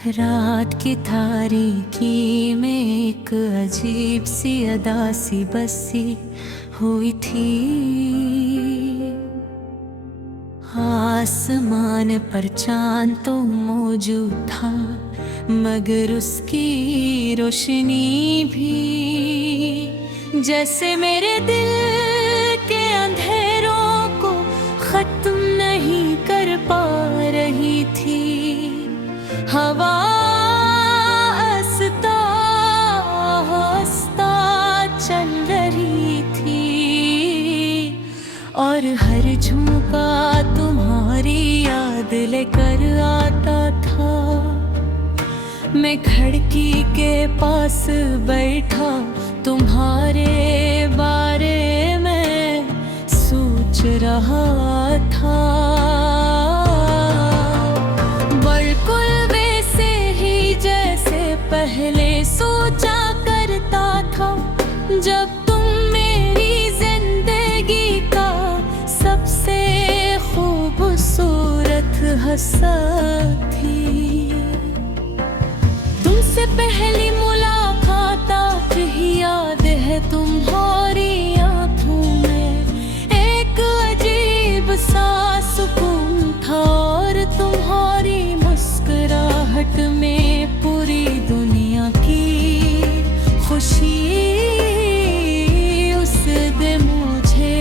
रात की तारीकी में एक अजीब सी अदा सी बसी हुई थी। आसमान पर चांद तो मौजूद था, मगर उसकी रोशनी भी जैसे मेरे दिल के अंधेरों को खत्म नहीं कर पा रही थी। हवा हंसता हंसता चल रही थी और हर झोंका तुम्हारी याद लेकर आता था। मैं खिड़की के पास बैठा तुम्हारे बारे में सोच रहा था। बिल्कुल वैसे ही जैसे पहले सोचा करता था, जब तुम मेरी जिंदगी का सबसे खूबसूरत हिस्सा थी। तुमसे पहली मुलाकात आज ही याद है, तुम्हारी आंखों में एक अजीब सा सुकून था और तुम्हारी मुस्कुराहट में पूरी दुनिया की खुशी उस दिन मुझे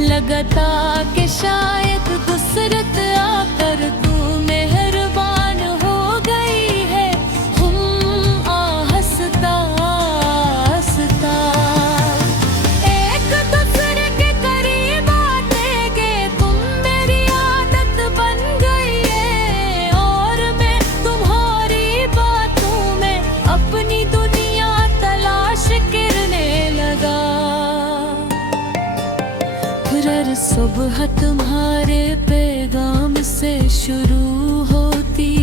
लगा था कि शायद कुदरत आकर तू मेहरबान हो गई है। हम हंसता हंसता एक दूसरे के करीब आते गए, तुम मेरी आदत बन गई है और मैं तुम्हारी बातों में अपनी दुनिया तलाश करने लगा। फिर हर सुबह तुम्हारे पैगाम से शुरू होती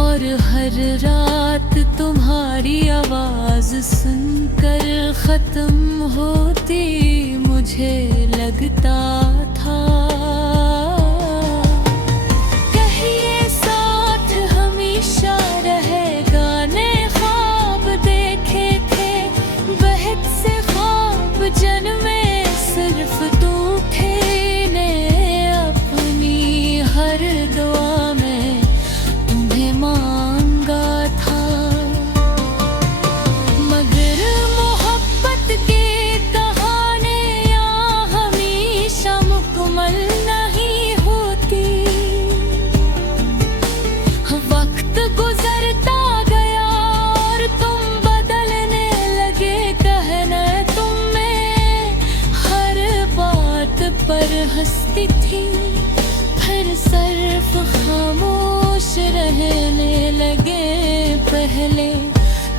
और हर रात तुम्हारी आवाज सुनकर खत्म होती। मुझे लगता था कहिए साथ हमेशा रहेगा। ने ख्वाब देखे थे बहुत से ख्वाब जन्मे सिर्फ तू थे। ने अपनी हर दुआ में तुम्हें मांगा था, मगर मोहब्बत की कहानियाँ हमेशा मुकम्मल नहीं होती। वक्त गुजरता गया और तुम बदलने लगे। कहना तुम्हें हर बात पर हंसती थी, फिर सिर्फ खामोश रहने लगे। पहले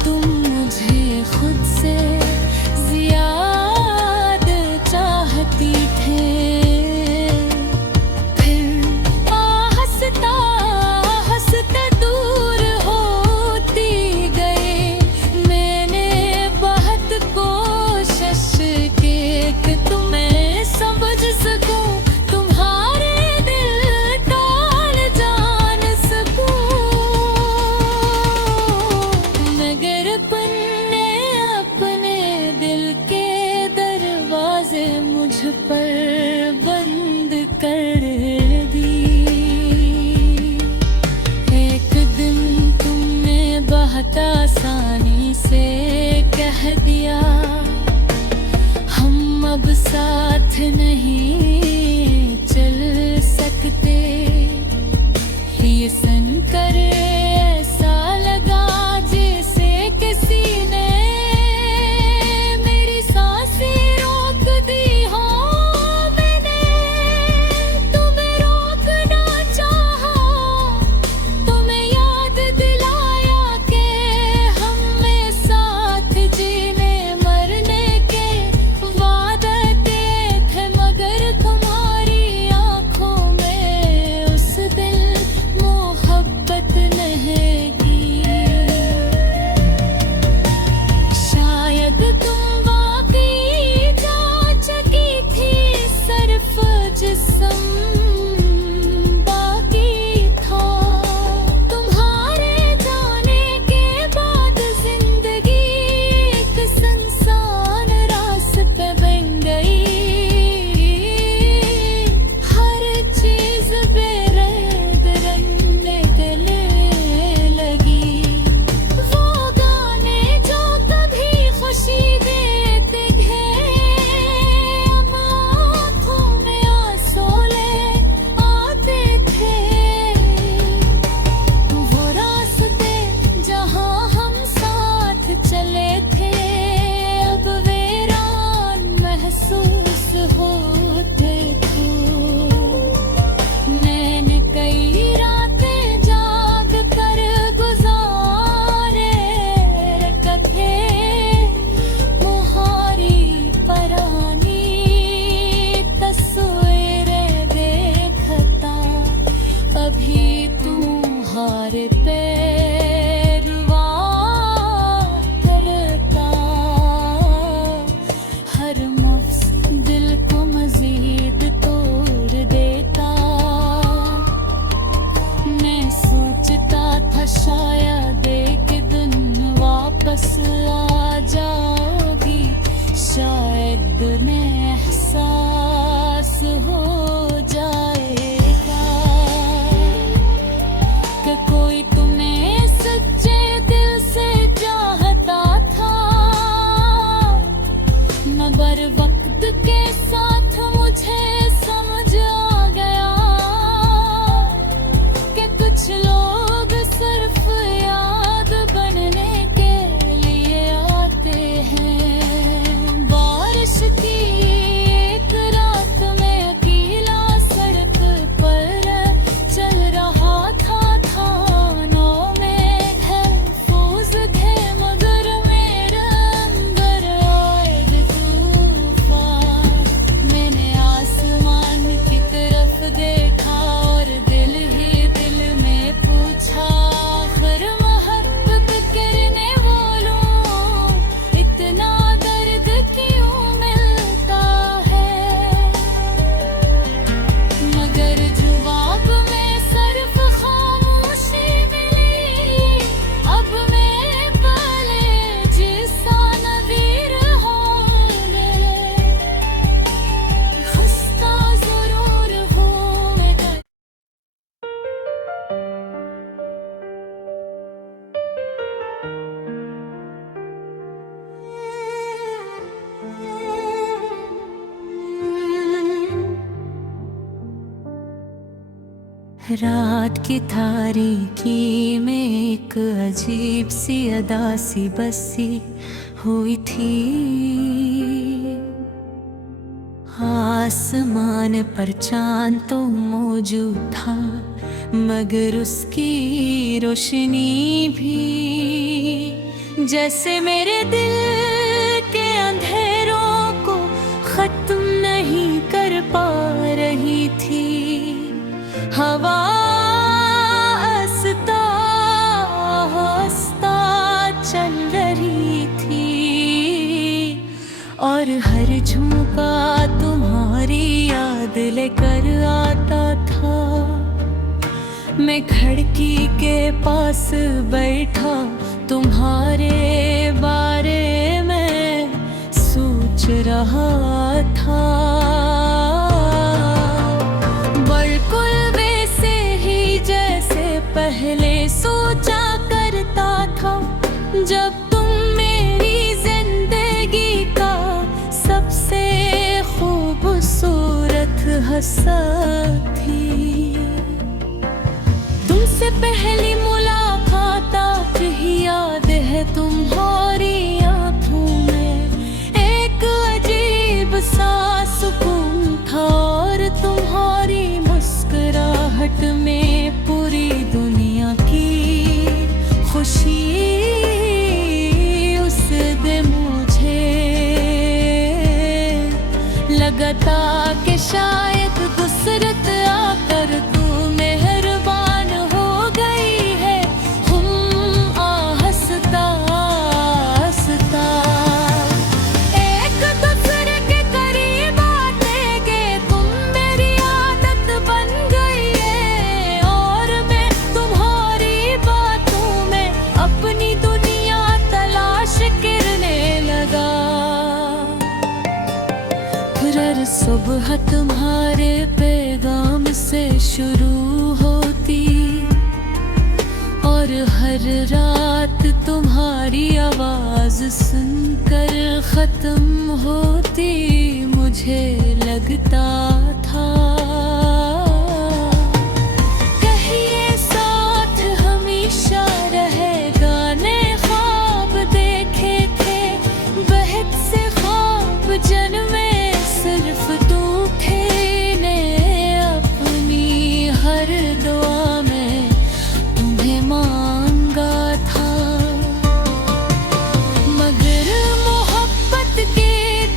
तुम मुझे खुद से ज्यादा चाहती थे, फिर हंसता हंसते दूर होती गए। मैंने बहुत कोशिश की कि तुम्हें समझ सकूं, तुम्हारे दिल का हाल जान सकूं, मगर अपने दिल के दरवाजे मुझ पर बंद कर दी। एक दिन तुमने बहुत आसानी से कह दिया, हम अब साथ नहीं चल सकते। ये सुनकर ऐसा लगा जैसे किसी ने मेरी सांसें रोक दी हो। मैंने तुम्हें रोकना चाहा, तुम्हें याद दिलाया कि हमें साथ जीने मरने के वादे थे, मगर तुम्हारी आंखों में तुम्हारे पैरवा करता, हर नफ्स दिल को मजीद तोड़ देता। मैं सोचता था शायद एक दिन वापस आ जाओगी, शायद में एहसास हो जाएगा कि कोई तुम्हें सच्चे दिल से चाहता था। मगर वक्त के साथ मुझे समझ आ गया कि कुछ लोग सिर्फ याद बनने के लिए आते हैं। बारिश की एक रात में अकेला सड़क पर चल रहा था, थानों में महफूज थे मगर मेरे अंदर आए तूफान। मैंने आसमान की तरफ देखा और दिल ही दिल में पूछा, आखिर मोहब्बत करने वालों इतना दर्द क्यों मिलता है। मगर जवाब में सिर्फ खामोशी मिली। अब मैं पले जिसा नवीर होने खस्ता जरूर हूँ मैं। रात की तारीकी में एक अजीब सी अदा सी बसी हुई थी। आसमान पर चांद तो मौजूद था मगर उसकी रोशनी भी जैसे मेरे दिल के अंधेरों को खत्म नहीं कर पा रही थी। हवा हंसता हंसता चल रही थी और हर झोंका तुम्हारी याद लेकर आता था। मैं खिड़की के पास बैठा तुम्हारे बारे में सोच रहा था। बिल्कुल वैसे ही जैसे पहले सोचा करता था जब तुम मेरी जिंदगी का सबसे खूबसूरत हिस्सा थी। तुमसे पहली मुलाकात आज ही याद है। तुम्हारी आंखों में एक अजीब सा सुकून था और तुम्हारी मुस्कुराहट में पूरी दुनिया की खुशी उस दिन मुझे लगा था कि शायद गुसरत आकर तू मेहरबान हो गई है। हंसता हंसता एक दूसरे के करीब आते गए। तुम मेरी आदत बन गई है और मैं तुम्हारी बातों में अपनी दुनिया तलाश करने लगा। फिर हर सुबह तुम्हारे पैगाम से शुरू होती और हर रात तुम्हारी आवाज सुनकर खत्म होती। मुझे लगता था कहिए साथ हमेशा रहेगा। ने ख्वाब देखे थे बहुत से ख्वाब जन्मे सिर्फ तू थे। ने अपनी हर दुआ में तुम्हें मांगा था मगर मोहब्बत की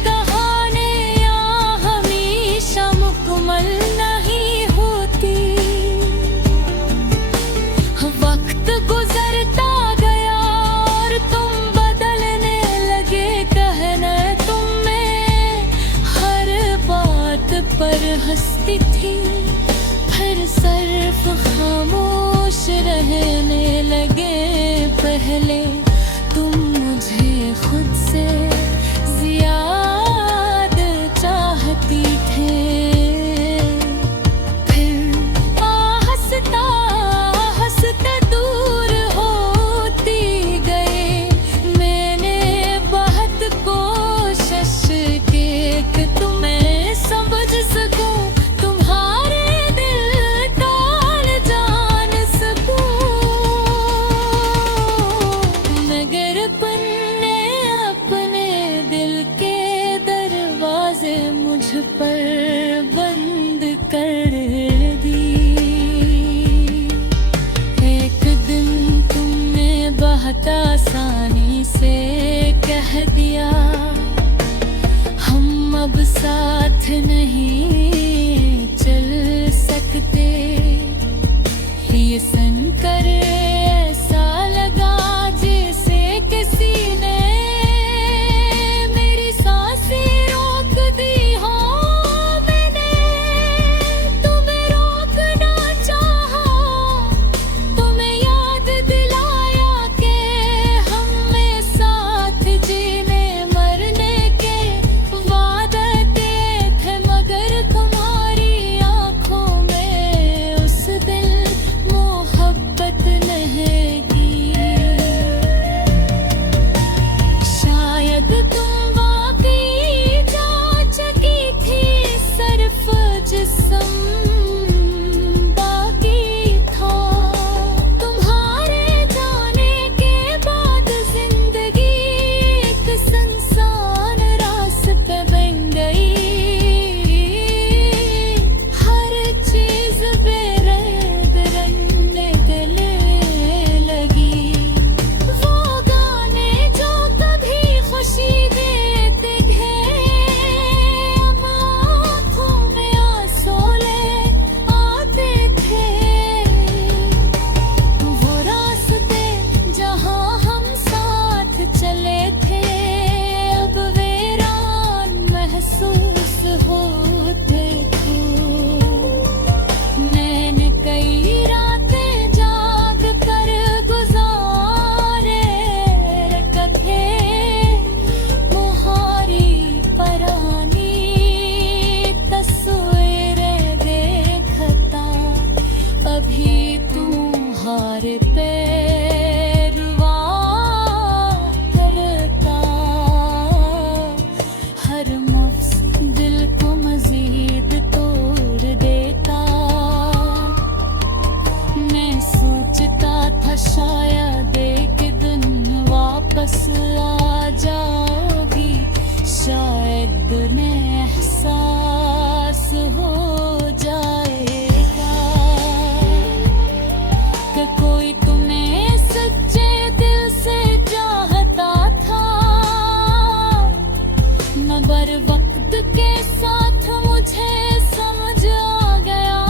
कहानियाँ हमेशा मुकम्मल नहीं सर्फ खामोश रहने लगे पहले तुम मुझे खुद से ज्यादा चाहती थे। फिर हंसता हंसता दूर होती गए। मैंने बहुत कोशिश की कि तुम्हें समझ सकूं, तुम्हारे दिल का जान सकूं, मगर अपने दिल के दरवाजे मुझ पर बंद कर दी। एक दिन तुमने बहुत आसानी से कह दिया हम अब साथ नहीं चल सकते। ये सुनकर ऐसा लगा जैसे किसी ने मेरी सांसें रोक दी हो। मैंने तुम्हें रोकना चाहा, तुम्हें याद दिलाया कि हमें साथ जीने मरने के वादे थे, मगर तुम्हारी आंखों में उस दिल मोहब्बत नहीं की। शायद तुम वाकई जा चुकी थी, सिर्फ जिस्म बाकी था। तुम्हारे जाने के बाद जिंदगी एक सुनसान रास्ते बन गई। हर चीज बेरंग रंगने गले लगी। वो गाने जो कभी खुशी देते थे, अब आँखों में आंसू ले आते थे। वो रास्ते जहाँ हम साथ चले थे, अब वीरान महसूस होते थे। मैंने कई रातें जाग कर गुजारे रखे मुहारी परानी तस्वीरें देखता। अभी तुम्हारे पैरवा करता। हर नफ्स दिल को मजीद तोड़ देता। मैं सोचता था शायद एक दिन वापस आ जाओगी, शायद उन्हें एहसास हो जाएगा कि कोई तुम्हें सच्चे दिल से चाहता था। मगर वक्त के साथ मुझे समझ आ गया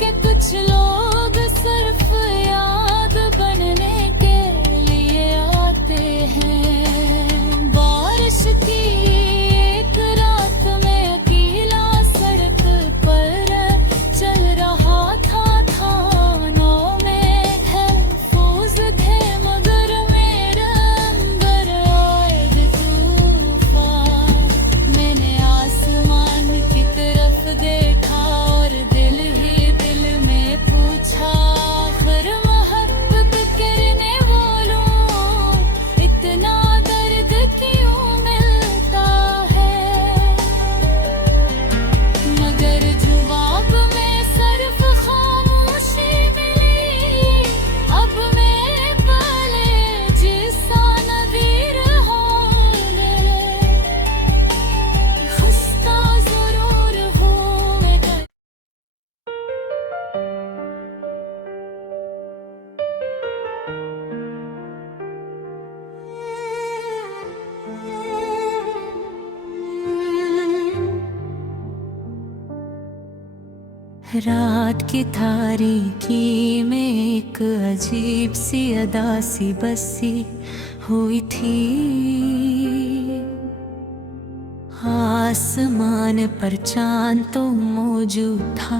कि कुछ लोग सिर्फ याद बनने के लिए आते हैं। बारिश की एक रात में अकेला सड़क पर चल रहा था। थानों में महफूज थे, मगर मेरे अंदर आए थे तूफान। मैंने आसमान की तरफ देखा और दिल ही दिल में पूछा, आखिर मोहब्बत करने वालों इतना दर्द क्यों मिलता है। मगर जवाब में सिर्फ खामोशी मिली। अब मैं पले जिसा नवीर होंगे, खस्ता जरूर हूँ मैं। रात की तारीकी में एक अजीब सी अदा सी बसी हुई थी। आसमान पर चांद तो मौजूद था,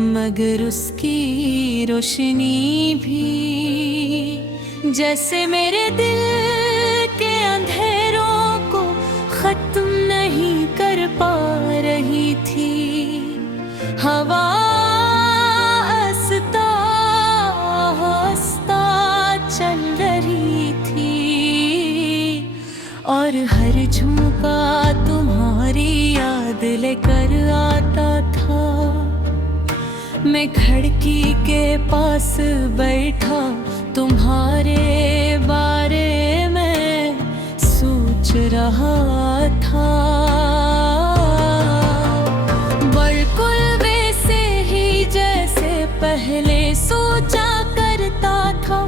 मगर उसकी रोशनी भी जैसे मेरे दिल के अंधेरों को खत्म नहीं कर पा रही थी। हवा हंसता हंसता चल रही थी और हर झुमका तुम्हारी याद लेकर आता था। मैं खिड़की के पास बैठा तुम्हारे बारे में सोच रहा था। बिल्कुल वैसे ही जैसे पहले सोचा करता था,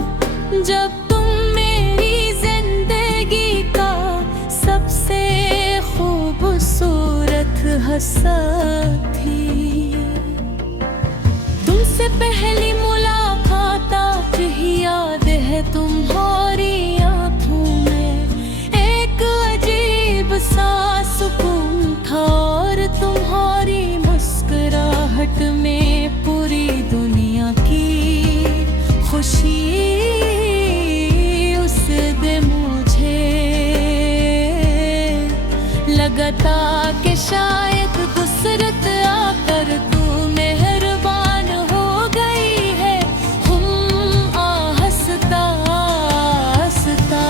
जब तुम मेरी जिंदगी का सबसे खूबसूरत हिस्सा थी। तुमसे पहली मुलाकात आज ही याद है, तुम्हारी आंखों में एक अजीब सा सुकून था और तुम्हारी मुस्कुराहट में पूरी दुनिया की खुशी उस दिन मुझे लगा था कि शायद कुदरत आकर तू मेहरबान हो गई है। हंसता हंसता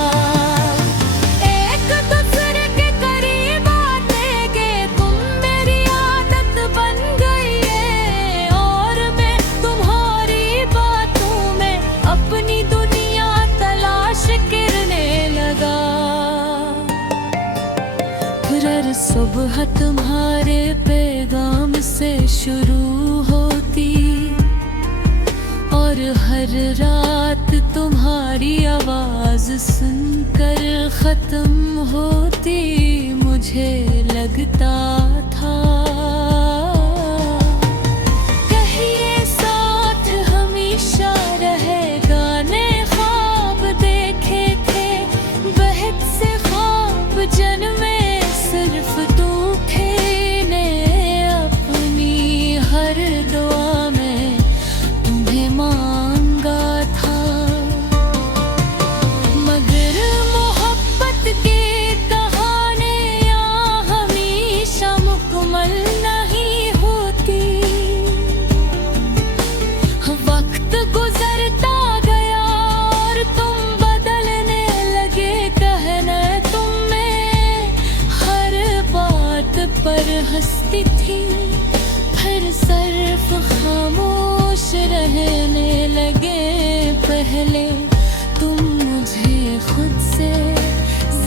एक दूसरे के करीब आते गए, तुम मेरी आदत बन गई है और मैं तुम्हारी बातों में अपनी दुनिया तलाश करने लगा। फिर हर सुबह तुम्हारे पैगाम से शुरू होती और हर रात तुम्हारी आवाज सुनकर खत्म होती। मुझे लगता था कहिए साथ हमेशा रहेगा, ने ख्वाब देखे थे बहुत से ख्वाब जन्मे सिर्फ तू थे, ने अपनी हर दुआ में तुम्हें मांगा था। मगर मोहब्बत की कहानियाँ हमेशा मुकम्मल नहीं होती। वक्त गुजरता गया और तुम बदलने लगे, कहना तुम में हर बात पर हंसती थी, फिर सिर्फ खामोश रहने लगे। पहले तुम मुझे खुद से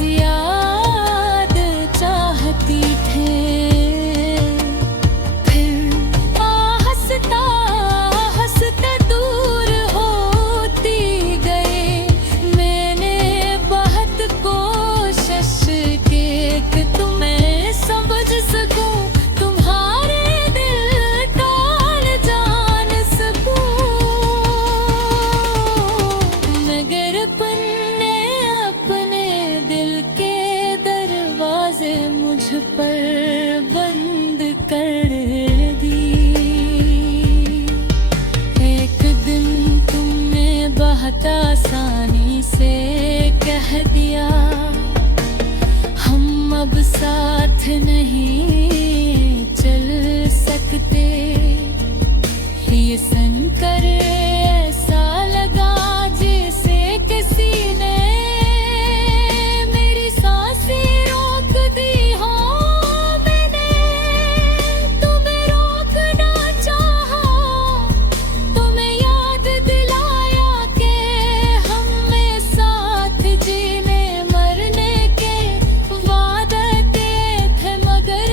ज्यादा चाहती थे, फिर हंसता हंसता दूर होती गए। मैंने बहुत कोशिश की कि तुम्हें समझ सकूं, तुम्हारे दिल का जान सकूं, मगर अपने दिल के दरवाजे मुझ पर बंद कर दी। एक दिन तुमने बहुत आसानी से कह दिया, हम अब साथ नहीं चल सकते। ये सुनकर ऐसा लगा जैसे किसी ने मेरी सांसें रोक दी हो। मैंने तुम्हें रोकना चाहा, तुम्हें याद दिलाया कि हमें साथ जीने मरने के वादे थे, मगर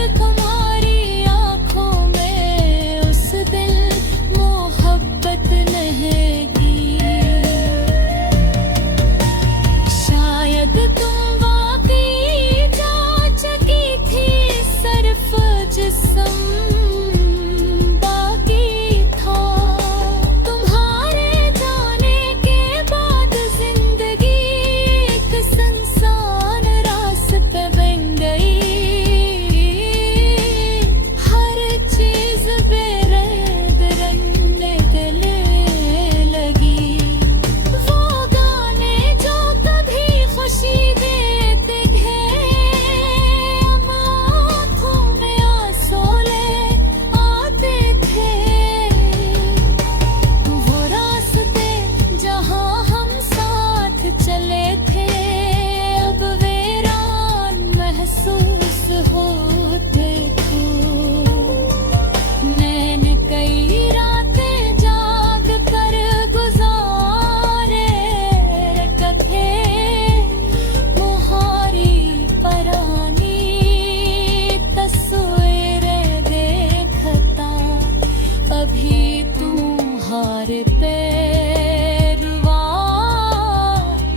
तेरे पैरवा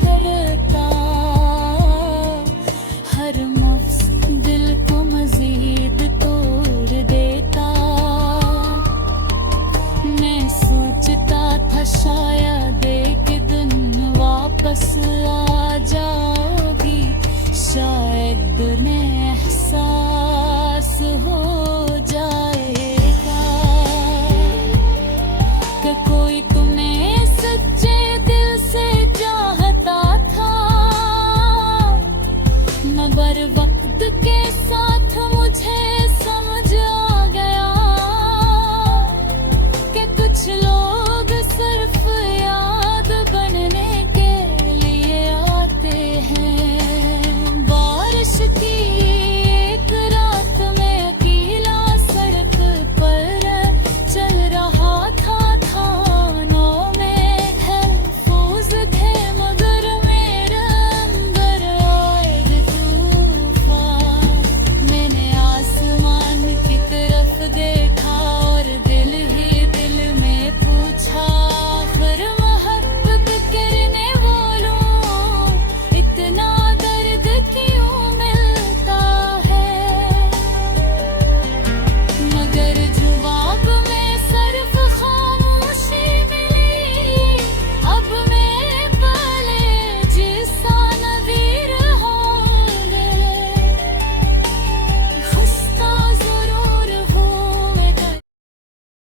करता, हर नफ्स दिल को मजीद तोड़ देता। मैं सोचता था शायद एक दिन वापस आ